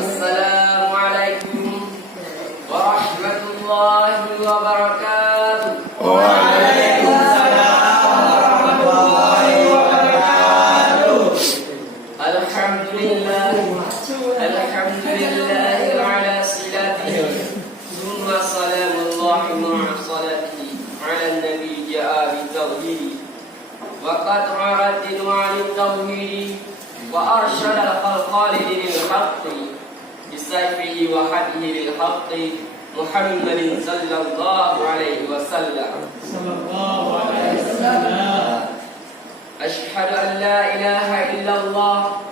Assalamualaikum warahmatullahi wabarakatuh. Alhamdulillah ala silatihi thumma salamullahi ma'a salatihi ala nabi ja'a bitawhidi wa qad aradinu 'ala tawhidi wa arsyada al-khalqa lil haqqi bisayfihi wa hadihi lil haqqi Muhammadin sallallahu alaihi wasallam. Ashhadu an la ilaha illallah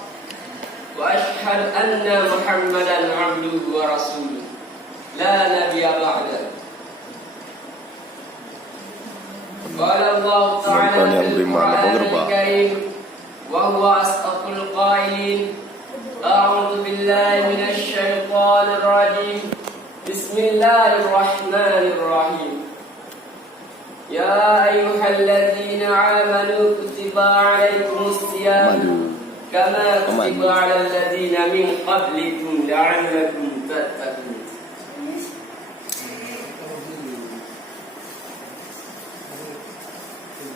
wa ashhadu anna Muhammadan abduhu wa rasuluh la nabiyya ba'da. Qala Allah ta'ala fil Qur'anil Karim wa huwa asdaqul qailin. A'udzu billahi minasy syaithanir rajim. Bismillahirrahmanirrahim. Ya ayyuhalladzina amanu kutiba 'alaikumus shiyam kama kutiba 'alal ladzina min qablikum la'allakum tattaqun.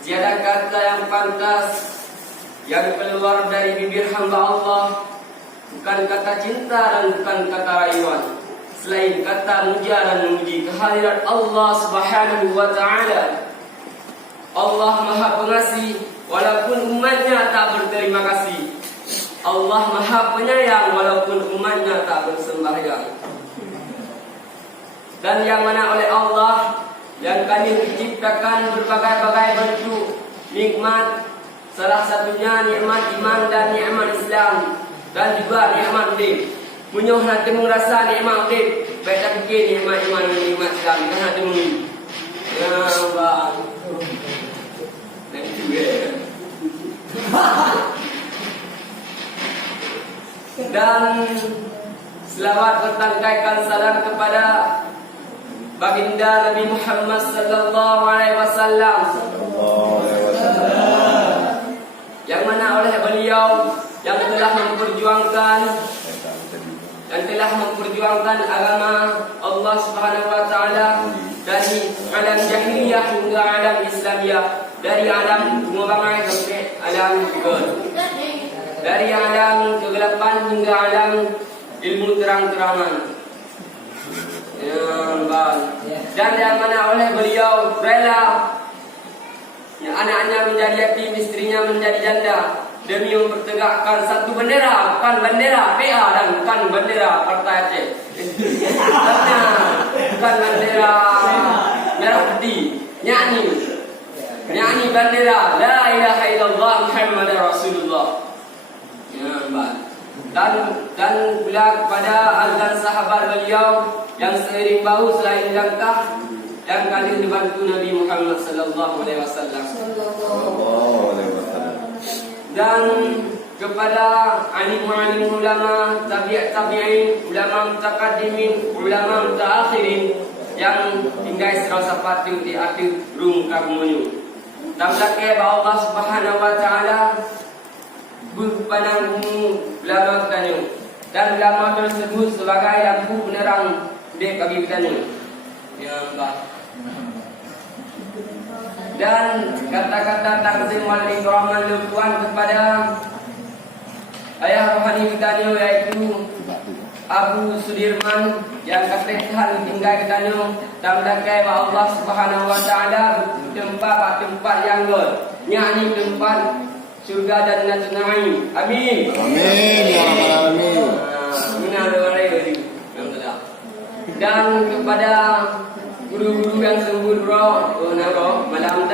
Tiada kata yang pantas yang keluar dari bibir hamba Allah, bukan kata cinta dan bukan kata rayuan, selain kata muja dan memuji kehadirat Allah Subhanahu wa ta'ala. Allah Maha Pengasih walaupun umatnya tak berterima kasih. Allah Maha Penyayang walaupun umatnya tak bersembahyang. Dan yang mana oleh Allah yang kami menciptakan berbagai-bagai bentuk nikmat, salah satunya nikmat iman dan nikmat Islam, dan juga nikmat hidup. Punyuh nanti merasa nikmat hidup, baik tak fikir nikmat iman dan nikmat Islam. Kan ada muni. Ya Allah. Dan juga. Dan selawat bertangkaikan salam kepada baginda Nabi Muhammad sallallahu alaihi wasallam, yang mana oleh beliau yang telah memperjuangkan agama Allah Subhanahu wa taala dari alam jahiliyah hingga alam Islamiyah, dari alam pengembangan sampai alam dari alam kegelapan hingga alam ilmu terang-terangan. Dan yang mana oleh beliau rela anak-anaknya menjadi yatim, istrinya menjadi janda, demi mempertegakkan satu bendera, bukan bendera PA dan bukan bendera Partai Aceh, bukan bendera merah putih, nyanyi bendera la ilaha illallah Muhammadar Rasulullah. Dan pula kepada azan sahabat beliau yang seiring bahu selain langkah yang kali dibantu Nabi Muhammad sallallahu alaihi wasallam. Dan kepada alim-alim ulama, tabi'in, ulama mutaqaddimin, ulama mutaakhirin yang tinggal serasa patut di akhir rum kagunyo. Dan lakai Allah Subhanahu wa taala berpandang ulama katanya, dan ulama tersebut sebagai lampu penerang di bagi katanya. Ya Allah. Dan kata-kata takzim wal ikraman lukuan kepada ayah rohani katanya, yaitu Abu Sudirman yang kata-kata tinggal katanya dan lakai Allah Subhanahu wa taala tempat yang nyanyi tempat surga dan na'im. Amin. Amin ya rabbal alamin. Dan kepada guru-guru yang sembur roh malam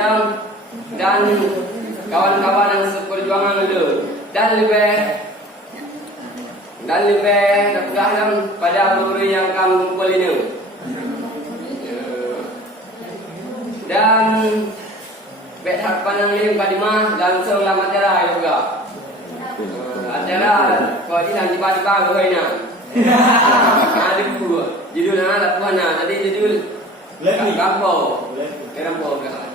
dan kawan-kawan yang seperjuangan dulu, dan lebih terpegang pada guru yang kami kumpul ini. Dan bet harapan yang kadimah dan seolah acara juga. Acara kau ini nanti tiba-tiba begini. Ada dua judulnya lakukan. Tadi judul Rampau. Rampau kan.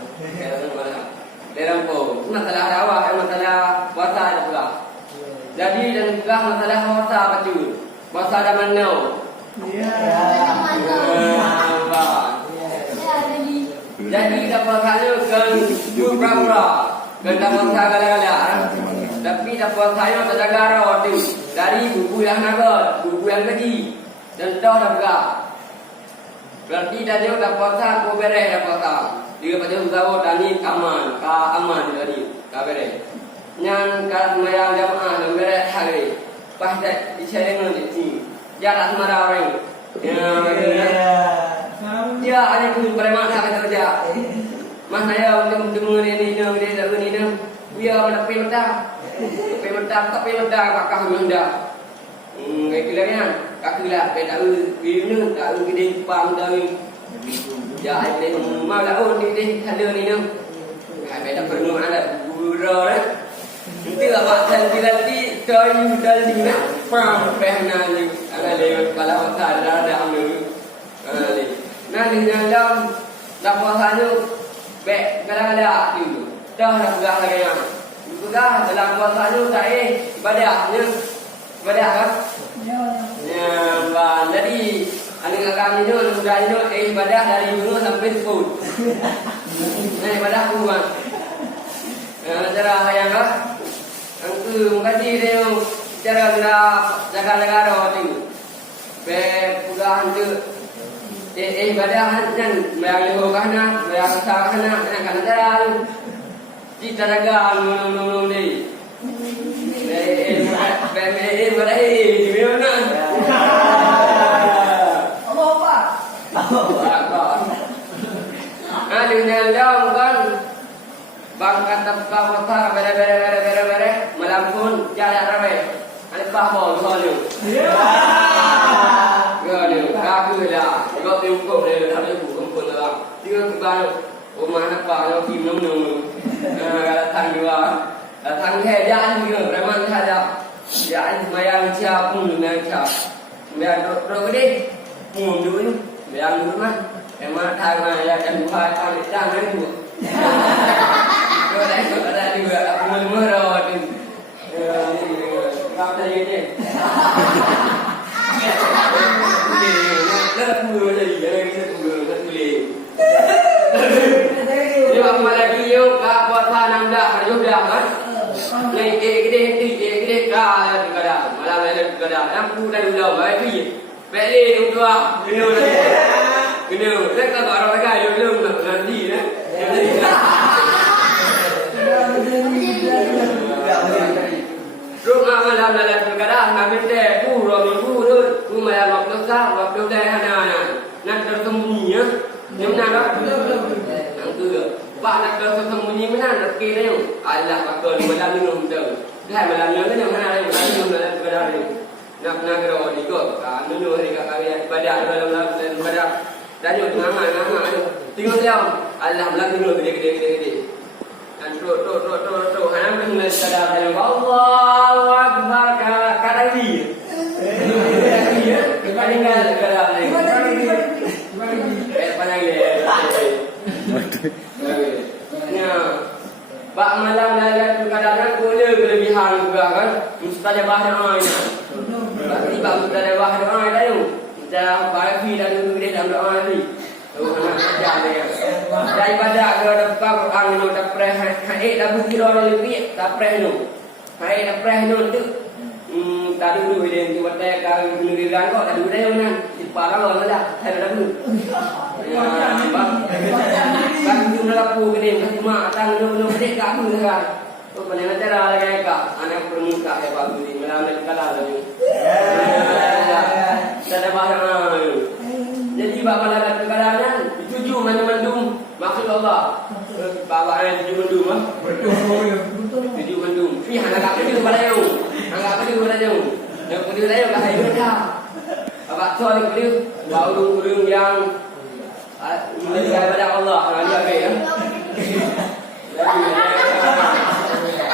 Rampau. Masalah ada awak, masalah puasa ada pula. Jadi dan juga masalah puasa baju. Puasa ada mana? Jadi kita puasanya kan berapa? Kita puasa kadang-kadang. Tapi kita puasanya terjaga tu dari buku yang naga, buku yang keji dan dah juga. Berarti dah dia dah puasa, aku beres dah puasa. Dia pada usaha tani aman tadi, beres. Yang kalau mayang jamaah dan beres hari, pas dah dicari dengan ni, jalan marah orang. Dia ada pun preman tak kerja. Mas saya untuk mengenai ini, dia mana pemenda kakak menunda. Kira-kira kakak beda ini, tak gede pam dari. Ya, ada malah ni ada ni. Beda perlu ada guru lah. Nanti lah nanti kayu dari mana? Pam pernah ni. Ada lewat kalau ada ambil. Nanti dalam puasanya kadang-kadang itu dah gah lagi yang sudah dalam puasanya saya ibadah kan ya jadi anak kami itu sudah ibadah dari dulu sampai 10 nah ibadah puluhan cara yang kan itu mengkaji dia cara jaga-jaga itu perubahan itu ibadah kan bayang kana bayang kana kana dalam kita jaga nung ni ibadah di mana apa ada yang dalam kan bangkat tempat kota bere malam pun jalan ramai ada bahwa soalnya aku dah, kau tengok dia dah ada buku lah. Dia kebar, mana pak yang film nung, datang dua, datang jalan juga, preman saja, jalan mayang siap pun dengan siap, mayang terus deh, dulu, mayang dulu mah, emak tangan ya kan buat kali tangan dulu. Kau ada juga, aku murah tu, kau dah jadi. Tunggu lagi, kita tunggu boleh. Dia apa lagi yo? Kak puasa nanda, hari dah kan? Ni gede kah kadang, malam ada kadang. Nampu dah dulu, baik ni. Beli dua, kena. Lepas orang lagi belum nanti dah. Rumah malam dalam kadang, kami teh kurang tu. Malam waktu dah ada nak tersembunyi ya. Yang mana? Yang pak nak tersembunyi mana? Nak kira yang Allah pakar malam ni tu. Dah malam ni kan yang mana yang dalam kadang ni. Nak kira ni kot. Nunu hari kami ibadah dalam ibadah. Dan yo nama tengok dia Allah malam ni gede. Dan tu hanya mengenai sadar yang Allahu Akbar kata dia. Tinggal dalam ni. Pandang dia. Bak malam dalam kadang-kadang boleh kelebihan juga kan. Mustajab doa ni. Berarti bak mustajab doa dah tu. Kita bagi dah dulu dia dalam doa ni. Tu nak ajar dia. Daripada ada Quran ni dah preh hai dah bukti doa lebih dah preh tu. Hai dah preh tu. Tadi dulu dia buat dia kalau negeri Rangkot tadi dia mana diparang orang dah saya dah dulu. Kan jumlah lapu gede cuma tang dulu gede kat tu kan. Tu mana cara lagi kak anak permuka ya bagus ni malam ni kalah lagi. Ada bahasa. Jadi bapa lagi kadang-kadang dituju mana-mana maksud Allah. Bapa ada tuju mendung ah. Tuju mendung. Fi anak apa dia pada yo. Anak apa dia pada yo. Yang dia dah yo dah hidup dah. Bapa tu dia bau urung yang melihat pada Allah dia apa ya.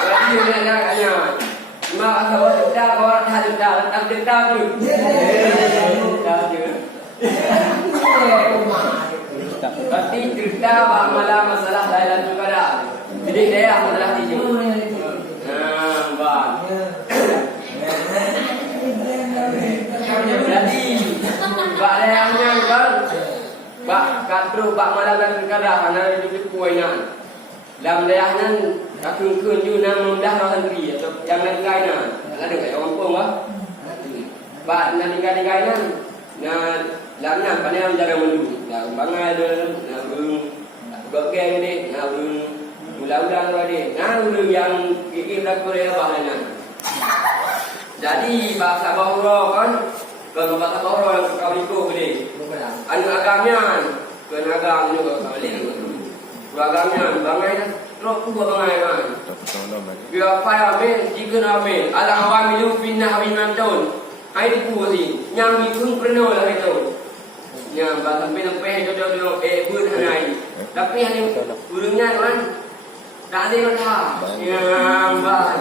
Lagi dia agaknya. Mak awak dah awak dah tak dah tu. Pasti cerita malam masalah Lailatul Qadar. Jadi dia masalah ini. Bang. terus bak malam dan kadang ana duduk kuai nan. Lam layah nan kun ju nan memdah rohan ri atau yang lain gai nan. Ada kat orang pun bah. Bak nan gai nan. Nah, lam nan pandai jaga mendu. Nah, bangai dia nah bergeng ni, nah ulang-ulang dia. Nah, yang fikir dak Korea bah nan. Jadi bahasa Bahura kan, kalau bahasa Bahura yang kau ikut boleh. Anu agamnya, kan agam juga kau boleh. Agamnya, bangai dah. Terus buat bangai kan. Biar fire amin, jika amin. Alam awam itu finah amin tahun. Hai tu sih, yang itu pernah lah itu. Yang bahasa sampai jodoh pun hanai. Tapi hanya urungnya kan, tak ada masalah. Yang bah.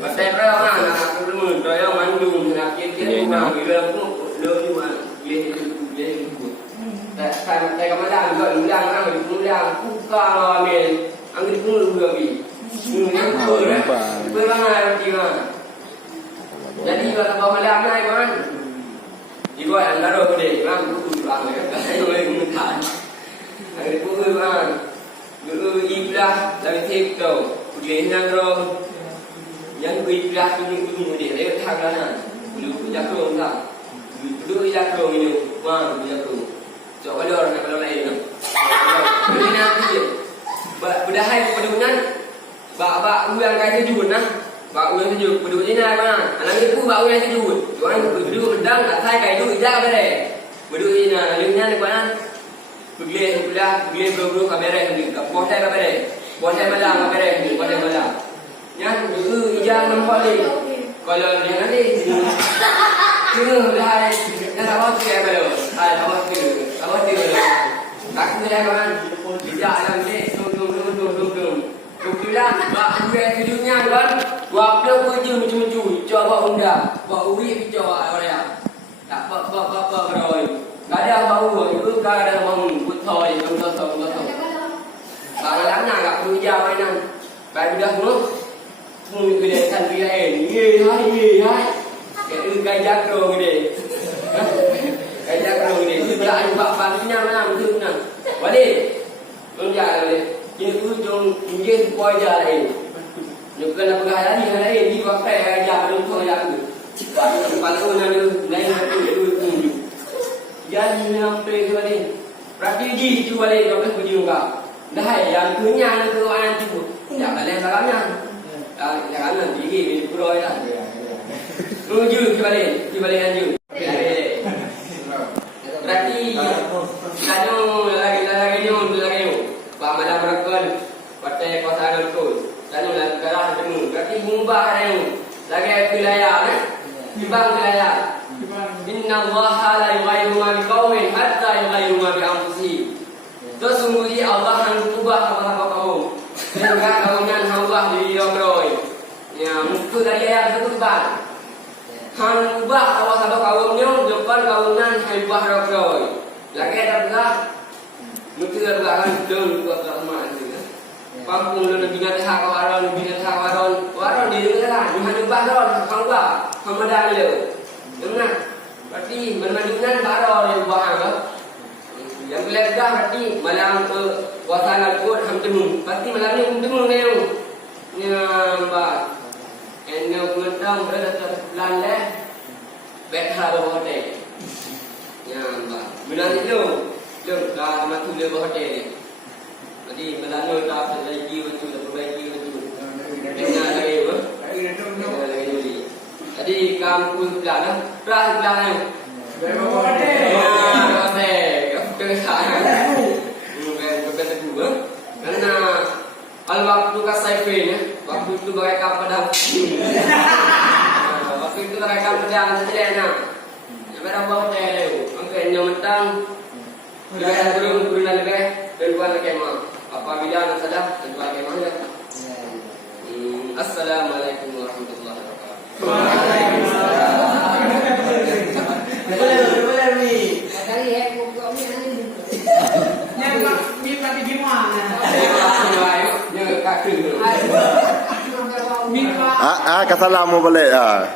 Masai perang nak belum doyong mandung nak kira-kira orang bila pun lu cuma dia tak saya kemadan juga ulang orang ulang buka ambil angin pun lagi berangan dia jadi kalau bawa malam naik kan ibu yang lalu boleh kan buku bang saya boleh mengutan angin pun kan dulu iblah lagi tik tu boleh nangro yang beriblah ini dia thang lah dulu jago tak dulu jago ini mang jago coba dia orang kalau lain tu ini nanti berdahai kepedunan bak yang kaya sejud nah bak yang sejud pedun ni mana anak ibu bak yang sejud tuan pedun mendang tak sai kaya tu ijak bere pedun ni nah lingnya ni mana pergi bro kamera ni kapok saya kamera buat saya malam kamera ni buat saya malam yang dulu ijang nampak ni. Kalau dia nanti kena dah dah awak tu kalau awak tu tak kena kan ijang dalam ni tum bak gue hidupnya kan waktu kerja macam-macam coba undang buat uri coba orang tak apa beroi tak ada bau itu tak ada bau putoi betul kalau nak tak perlu ijang mainan baik dah semua mui gede kan dia ye hai ke gajak ro gede gajak ro gede bila ayu bak paninya mana betul nah wali tunja wali ini ujung injil boy ja lain juga nak pergi hari di waktu gajak belum tu yang tu paling nak lain tu jadi sampai tu wali strategi tu wali kau boleh pergi juga dah yang punya tu orang tu tak boleh salahnya jangan nanti ini beroi lah. Menuju kembali anju. Berarti kanu lagi ni. Pak malam rekon partai pasangan tu. Kanu lagi kerah temu. Berarti mubah ni. Lagi wilayah ni. Timbang wilayah. Inna Allah la yughayyiru ma biqaumin hatta yughayyiru ma bi anfusihim. Sesungguhnya Allah akan ubah apa-apa kaum. Sehingga kaumnya Allah di Yomroi. Ya, muka dari ayat itu bang. Han ubah apa-apa kaumnya, depan kaumnya ubah Yomroi. Lagi ada pula. Muka ada kan dong buat rahmat itu. Kampung lu bina hak waron, waron di mana? Di mana ubah ron, kau ubah. Hamada lu. Dengar. Berarti bermajunan baru yang ubah apa? Yang beleddah berarti malam ke wasangan kot hamtemu. Berarti malam ni hamtemu neu. Nyambak. Eno ngentang berada lande. Betha bawa hotel. Nyambak. Benar itu. Jom dah matu dia bawa hotel ni. Jadi melano tak perbaiki betul, perbaiki betul. Dengar lagi apa? Lagi dulu. Jadi kampung pelan, pelan. Bawa hotel. Bukan kedua karena al waktu kasaife waktu itu bagaikan pedang waktu itu bagaikan pedang saja yang berapa hotel angkat yang mentang juga belum lebih tentuan kemah apabila anda sadar tentuan kemah Assalamualaikum warahmatullahi wabarakatuh. Boleh ni. Kali buku ni nanti. Ni tapi gimana? Kasalamu balik ah.